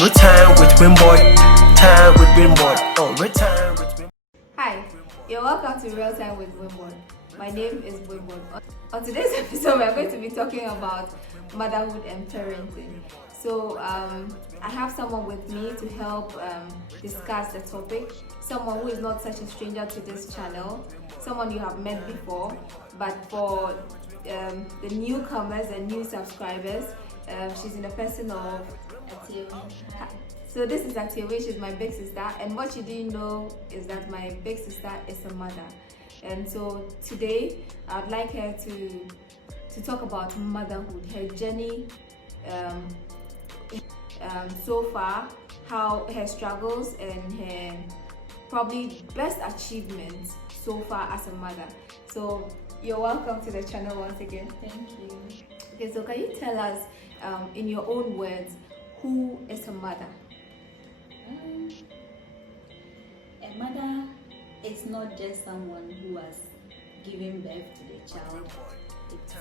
Return with Wimboard. Time with Wimboard. Oh, return with Wimboard. Hi, you're welcome to Real Time with Wimboard. My name is Wimboard. On today's episode, we are going to be talking about motherhood and parenting. So I have someone with me to help discuss the topic. Someone who is not such a stranger to this channel. Someone you have met before, but for the newcomers and new subscribers, she's in the person of Atiewe. So this is Atiewe, she's my big sister, and what you didn't know is that my big sister is a mother. And so today I'd like her to talk about motherhood, her journey so far, how her struggles and her probably best achievements so far as a mother. So you're welcome to the channel once again. Thank you. Okay, so can you tell us in your own words, who is a mother? A mother is not just someone who has given birth to the child. It's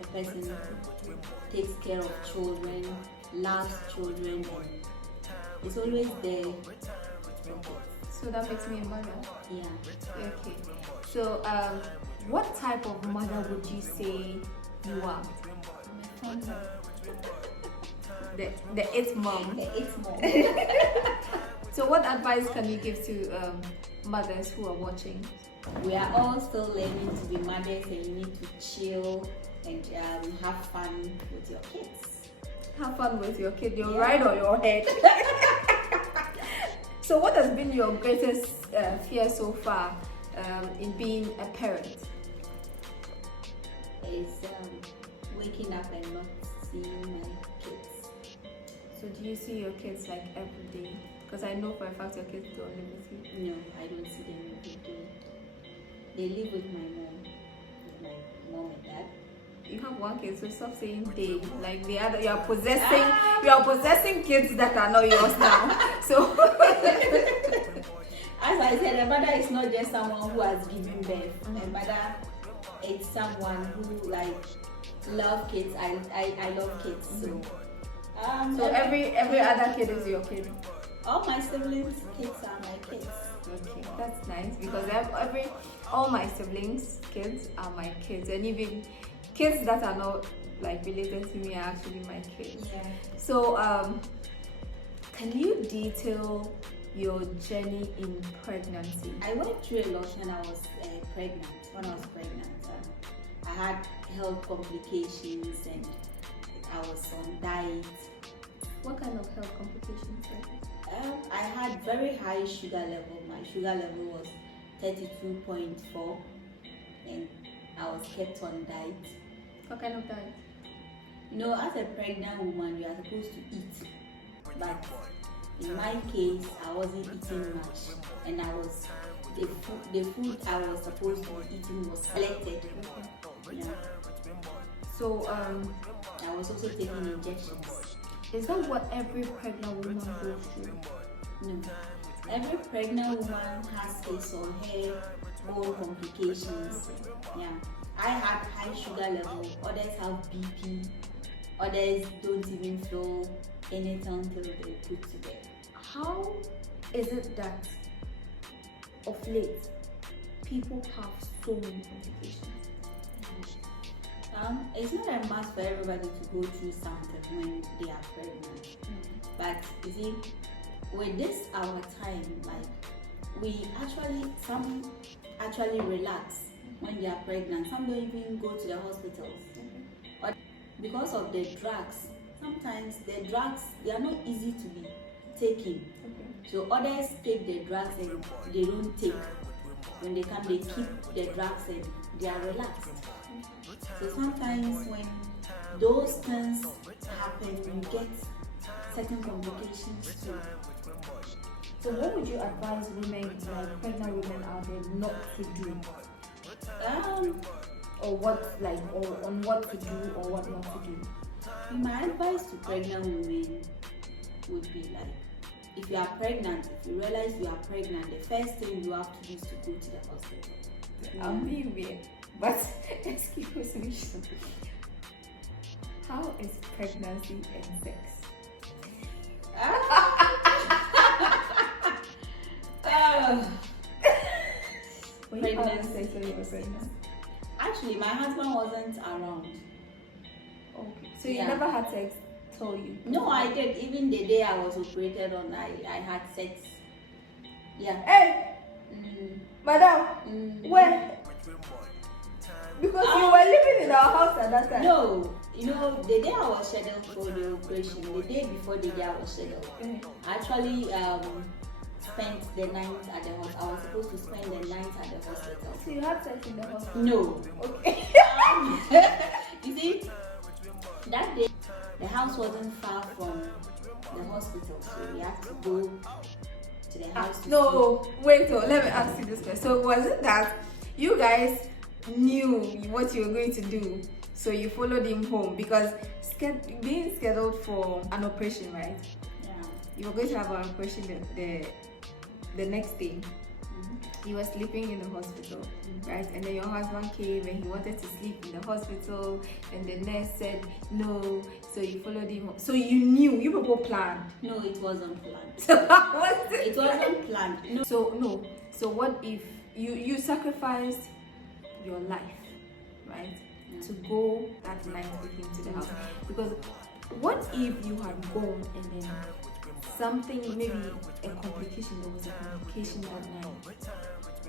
a person who takes care of children, loves children, and is always there for kids. So that makes me a mother. Yeah. Okay. So what type of mother would you say you are? I'm a fun mother. The it mom. The it mom. So what advice can you give to mothers who are watching? We are all still learning to be mothers, and you need to chill and have fun with your kids. Have fun with your kid, your ride on your head. So what has been your greatest fear so far in being a parent? Is waking up and not seeing my kids. So do you see your kids like every day? Because I know for a fact your kids don't live with you. No, I don't see them every day. They live with my mom and dad. You have one kid, so stop saying they. Like the other, you are possessing kids that are not yours now. So as I said, a mother is not just someone who has given birth. A mother is someone who love kids. I love kids. So every other kid is your kid. All my siblings' kids are my kids. Okay, that's nice because all my siblings' kids are my kids, and even kids that are not related to me are actually my kids. Yeah. So can you detail your journey in pregnancy? I went through a lot when I was pregnant. I had health complications and I was on diet. What kind of health complications? I had very high sugar level. My sugar level was 32.4 and I was kept on diet. What kind of diet? You know, as a pregnant woman, you are supposed to eat. But in my case, I wasn't eating much. And the food I was supposed to be eating was selected. Yeah. So I was also taking injections. Is that what every pregnant woman goes through? No. Every pregnant woman has his or her own complications. Yeah. I had high sugar level, others have BP, others don't even feel anything until they put to bed. How is it that of late people have so many complications? It's not a must for everybody to go through something when they are pregnant. But you see, with this our time, some actually relax when they are pregnant. Some don't even go to the hospitals. But because of the drugs, sometimes the drugs, they are not easy to be taken. So others take the drugs and they don't take. When they come, they keep the drugs and they are relaxed. So sometimes when those things happen, you get certain complications too. So what would you advise women, pregnant women out there, not to do? Or on what to do or what not to do? My advice to pregnant women would be if you are pregnant, if you realize you are pregnant, the first thing you have to do is to go to the hospital. I'm being weird, but excuse me. How is pregnancy and sex? pregnant? Actually, my husband wasn't around. Okay. So you Yeah. never had sex till you? No, I did. Even the day I was operated on, I had sex. Yeah. Hey, Mm, madam, where? Because you were living in our house at that time. No, you know, the day I was scheduled for the operation, the day before the day I was scheduled, I actually spent the night at the hospital. I was supposed to spend the night at the hospital. So you had sex in the hospital? No. Okay. You see, that day the house wasn't far from the hospital, so we had to go to the house. To No, wait. Oh, let me ask you this question. So was it that you guys knew what you were going to do, so you followed him home because being scheduled for an operation, right? Yeah. You were going to have an operation the next day. You were sleeping in the hospital, right? And then your husband came and he wanted to sleep in the hospital, and the nurse said no, so you followed him home. So you knew, you people planned. No, it wasn't planned. So how was it? It wasn't planned. No. So what if you sacrificed your life, right, to go that night with him to the house? Because what if you had gone and then something, maybe a complication, there was a complication that night?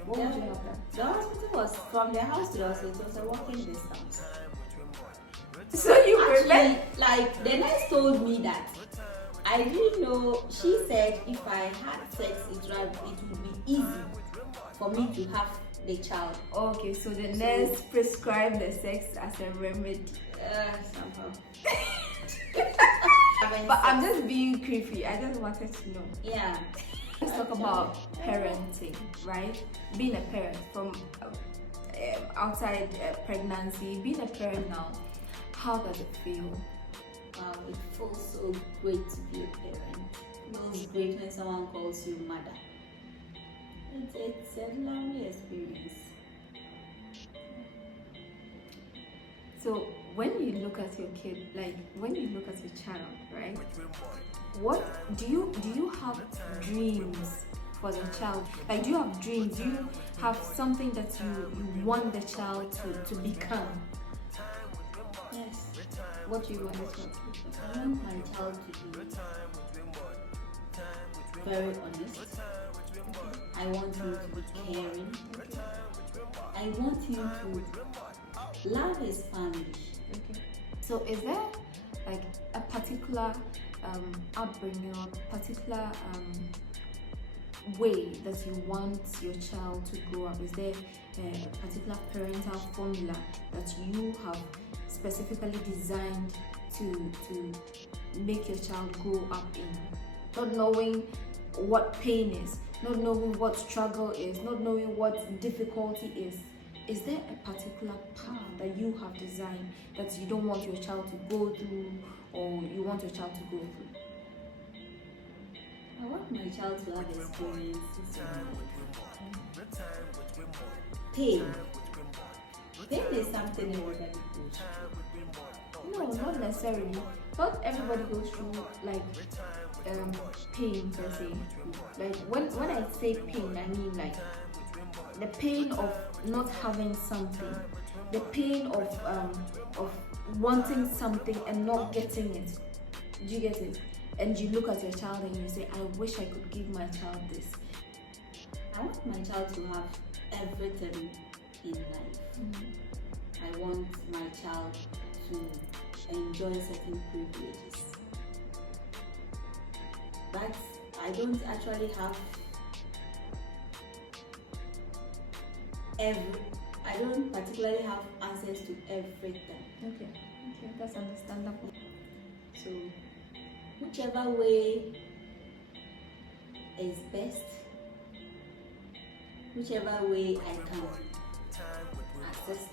What would you have done? The hospital was from the house to the hospital. It was a walking distance. So you prevent. Actually, like the nurse told me that I didn't know. She said if I had sex, it would be easy for me to have the child. Okay, so the nurse prescribed the sex as a remedy. Somehow. But I'm just being creepy. I just wanted to know. Yeah. Let's talk about parenting, right? Being a parent from outside pregnancy, being a parent now, how does it feel? Wow, it feels so great to be a parent. It feels great when someone calls you mother. It's a lovely experience. So when you look at your kid, like when you look at your child, right? What do you have dreams for the child? Like, do you have dreams? Do you have something that you want the child to become? Yes. What do you want the child to become? I want my child to be very honest. I want him to be caring. I want him to love his family. Okay. So is there like a particular upbringing or particular way that you want your child to grow up? Is there a particular parental formula that you have specifically designed to make your child grow up in? Not knowing what pain is, not knowing what struggle is, not knowing what difficulty is. Is there a particular path that you have designed that you don't want your child to go through, or you want your child to go through? I want my child to have experiences in life. Pain. Pain is something everybody goes through. No, not necessarily. Not everybody goes through like pain per se. Like when I say pain, I mean like the pain of not having something, the pain of wanting something and not getting it. Do you get it? And you look at your child and you say, I wish I could give my child this. I want my child to have everything in life. I want my child to enjoy certain privileges. But I don't actually have I don't particularly have answers to everything. Okay, that's understandable. So whichever way is best, whichever way I can assist.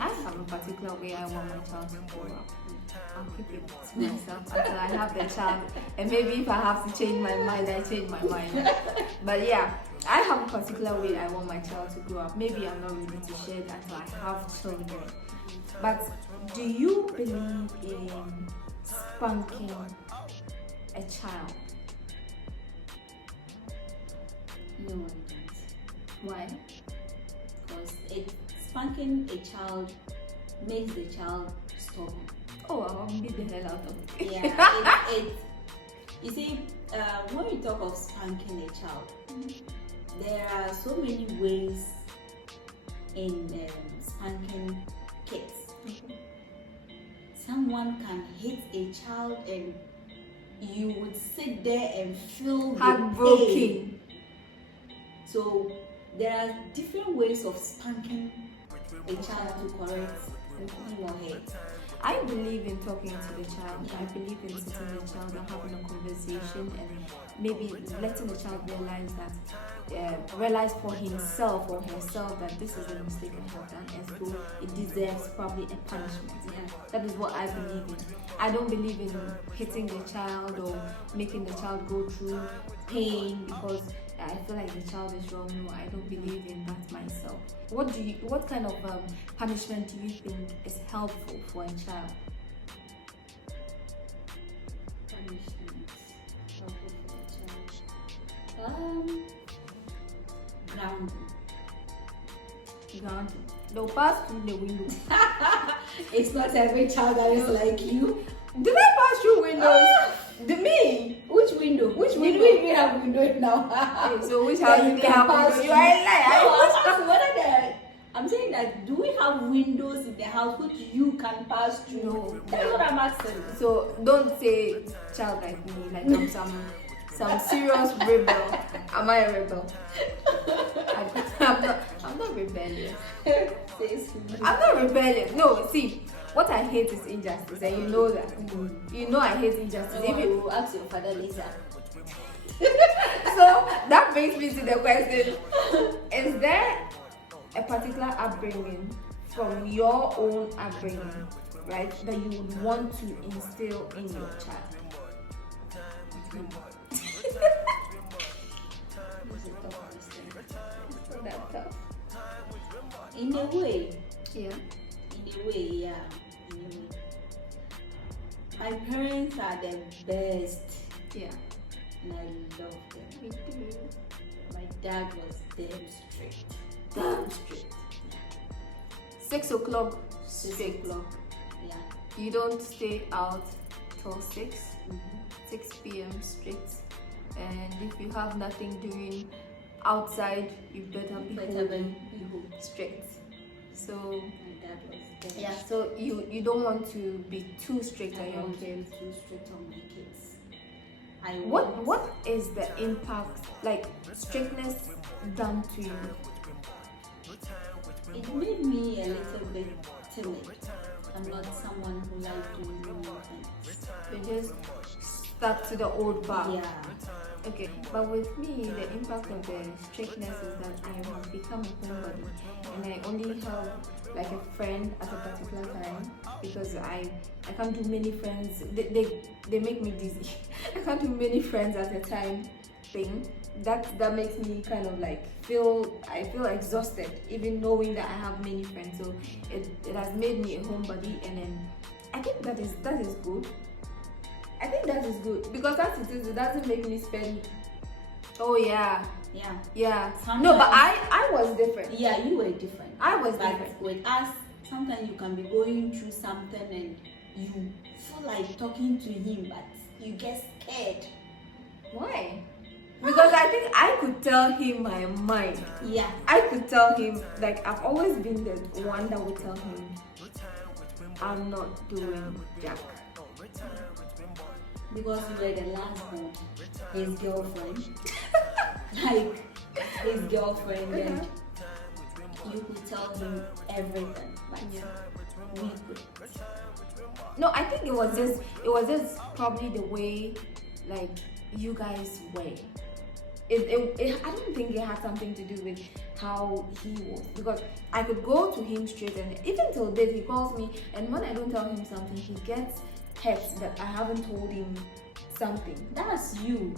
I have a particular way I want my child to grow up. I'll keep it to myself until I have the child, and maybe if I have to change my mind, I change my mind. But yeah, I have a particular way I want my child to grow up. Maybe I'm not ready to share that until I have children. But do you believe in spanking a child? No, I don't. Why? because spanking a child makes the child stubborn. Oh, I'll beat the hell out of it. Yeah, you see, when we talk of spanking a child, there are so many ways in spanking kids. Someone can hit a child and you would sit there and feel the Heartbroken. pain. So there are different ways of spanking a child to correct him or her. I believe in talking to the child. I believe in sitting the child and having a conversation and maybe letting the child realize for himself or herself that this is a mistake I have done, and so it deserves probably a punishment. Yeah, that is what I believe in. I don't believe in hitting the child or making the child go through pain because I feel like the child is wrong. No, I don't believe in that myself. What kind of punishment do you think is helpful for a child? Punishment helpful for a child. Grounding. They'll pass through the window. It's not every child that is like you. Did I pass through windows? Me? Which window? Which window? We even have window now. So which house do we have window? You are a liar. I'm saying that do we have windows in the house which you can pass through? No. That's what I'm asking. So don't say child like me, like I'm some serious rebel. Am I a rebel? I'm not rebellious. I'm not rebellious. No, see, what I hate is injustice, and you know that. You know I hate injustice. If you ask your father later. So that brings me to the question: is there a particular upbringing from your own upbringing, right, that you would want to instill in your child? It's not that tough. In a way. Yeah. In a way, yeah. In a way. My parents are the best. Yeah. And I love them. Me too. My dad was damn strict. Damn strict. 6 o'clock 6 strict. o'clock. Yeah. You don't stay out till 6. Mm-hmm. 6 p.m. strict. And if you have nothing doing outside, you better be home. Strict. So My dad was damn yeah, strict. so you don't want to be too strict I on your don't want to be kids. too strict on my kids. What is the impact, like strictness done to you? It made me a little bit timid. I'm not someone who likes doing new things. You just stuck to the old bar. Yeah. Okay, but with me, the impact of the strictness is that I have become a homebody, and I only have like a friend at a particular time because I can't do many friends. They make me dizzy. I can't do many friends at a time thing. That makes me kind of like I feel exhausted even knowing that I have many friends. So it has made me a homebody, and then I think that is good. I think that is good because it doesn't make me spend. Oh yeah. Sometimes, No, but I was different. Yeah, you were different. I was But different. with us, sometimes you can be going through something and you feel like talking to him, but you get scared. Why? Because I think I could tell him my mind. Yeah. I could tell him, like, I've always been the one that would tell him, I'm not doing Jack. Because you were the last born, his girlfriend. Like, his girlfriend, and you could tell him everything. But we could. No, I think it was just probably the way, like, you guys were. I don't think it had something to do with how he was, because I could go to him straight, and even till date he calls me, and when I don't tell him something, he gets hurt that I haven't told him something. That's you.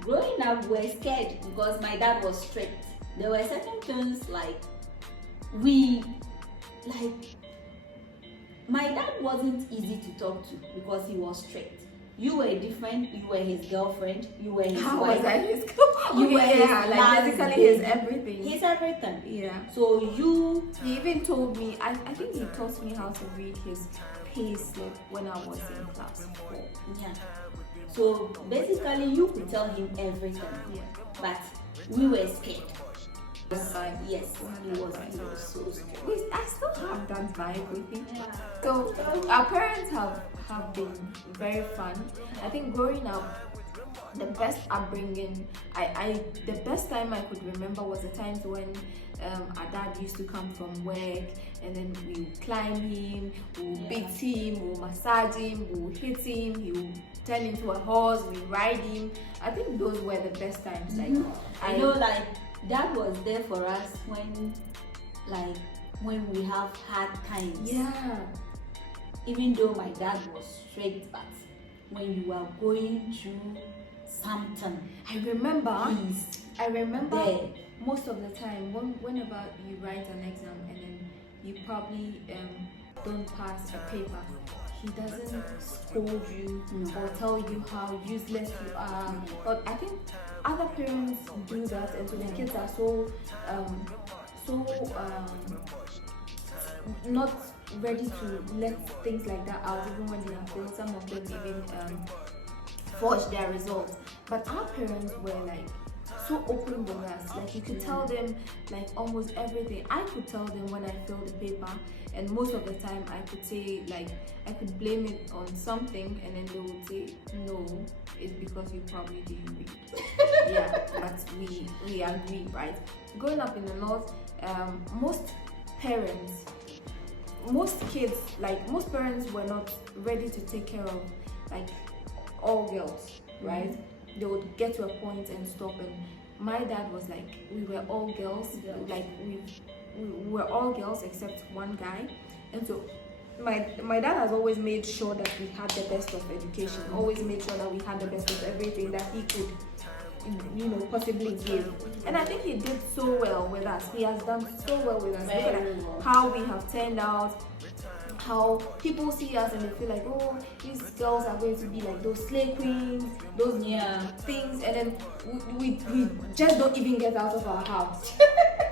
Growing up, we're scared because my dad was strict. There were certain things like my dad wasn't easy to talk to because he was strict. You were different. You were his girlfriend. You were his How wife. was I his You were his like last basically his baby. everything. He's everything. Yeah. So you, He even told me, I think he taught me how to read his pay slip when I was in class 4. yeah. So basically, you could tell him everything. Yeah. But we were scared. Vibe. Yes, he was so scared. I still have that vibe with him. Yeah. So our parents have been very fun. I think growing up, the best upbringing, the best time I could remember was the times when our dad used to come from work, and then we would climb him, we would beat him, we would massage him, we would hit him, he would turn into a horse, we ride him. I think those were the best times. Like I know, like dad was there for us when we have hard times. Yeah. Even though my dad was strict, but when you are going through something, I remember there. most of the time whenever you write an exam and then you probably don't pass a paper, he doesn't scold you or tell you how useless you are. But I think other parents do that, and so the kids are so not ready to let things like that out, even when they have failed. Some of them even forge their results. But our parents were like so open with us. Like you could tell them like almost everything. I could tell them when I failed the paper, and most of the time I could say, like, I could blame it on something, and then they would say, no, it's because you probably didn't read. Yeah, but we agree, right? Growing up in the north, most kids, like most parents were not ready to take care of like all girls, right? They would get to a point and stop. And my dad was like, we were all girls, like we were all girls except one guy. And so my dad has always made sure that we had the best of education, always made sure that we had the best of everything that he could, possibly give. And I think he did so well with us. He has done so well with us. Look at how we have turned out, how people see us and they feel like, oh, these girls are going to be like those slay queens, those things, and then we just don't even get out of our house.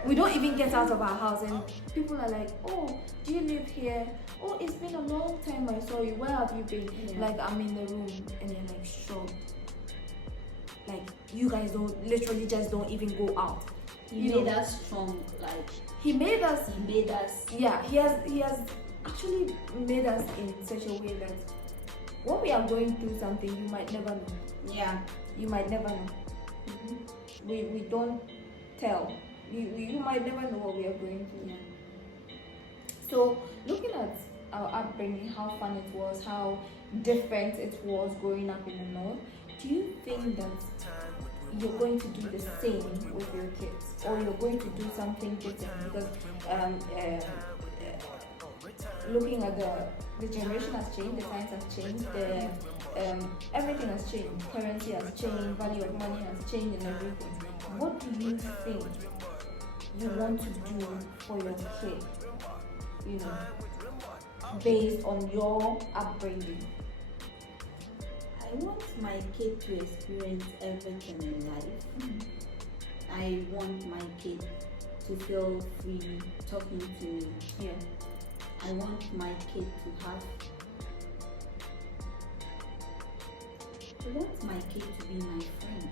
We don't even get out of our house, and people are like, oh, do you live here? Oh, it's been a long time I saw you. Where have you been? Like, I'm in the room, and they're like, shocked. Like, you guys literally just don't even go out. He made us strong. Like he made us. Yeah, he has actually made us in such a way that when we are going through something, you might never know. Yeah, you might never know. We don't tell. You might never know what we are going through. So looking at our upbringing, how fun it was, how different it was growing up in the north, do you think that you're going to do the same with your kids, or you're going to do something different? Because looking at the generation has changed, the times have changed, everything has changed, currency has changed, value of money has changed, and everything. What do you think you want to do for your kid, based on your upbringing? I want my kid to experience everything in life. I want my kid to feel free talking to me. Yeah. I want my kid to have. I want my kid to be my friend.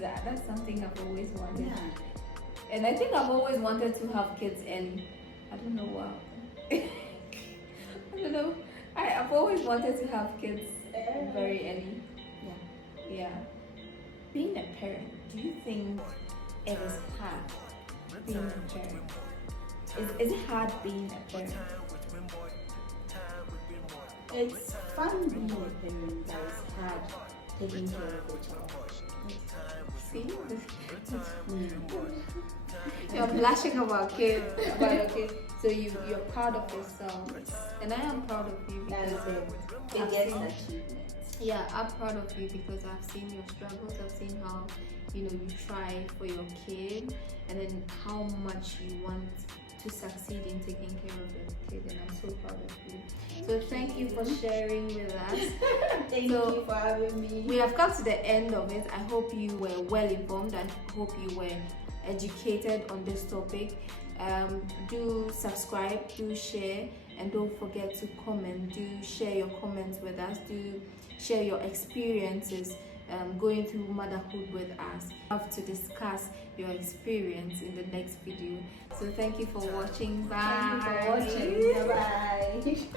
Yeah, that's something I've always wanted. Yeah. And I think I've always wanted to have kids early. I don't know why. I don't know. I've always wanted to have kids very early. Yeah. Being a parent, do you think it is hard being a parent? Is it hard being a parent? It's fun being a parent, but it's hard taking care of a child. See? You're blushing about kids. So you're proud of yourself. And I am proud of you because That's biggest achievement. Yeah, I'm proud of you because I've seen your struggles. I've seen how you try for your kid, and then how much you want to succeed in taking care of your kid, and I'm so proud of you. So thank you for sharing with us. Thank you for having me. We have come to the end of it. I hope you were well informed and hope you were educated on this topic. Do subscribe, do share, and don't forget to comment. Do share your comments with us. Do share your experiences going through motherhood with us. I have to discuss your experience in the next video. So thank you for watching. Bye. Thank you for watching. Bye.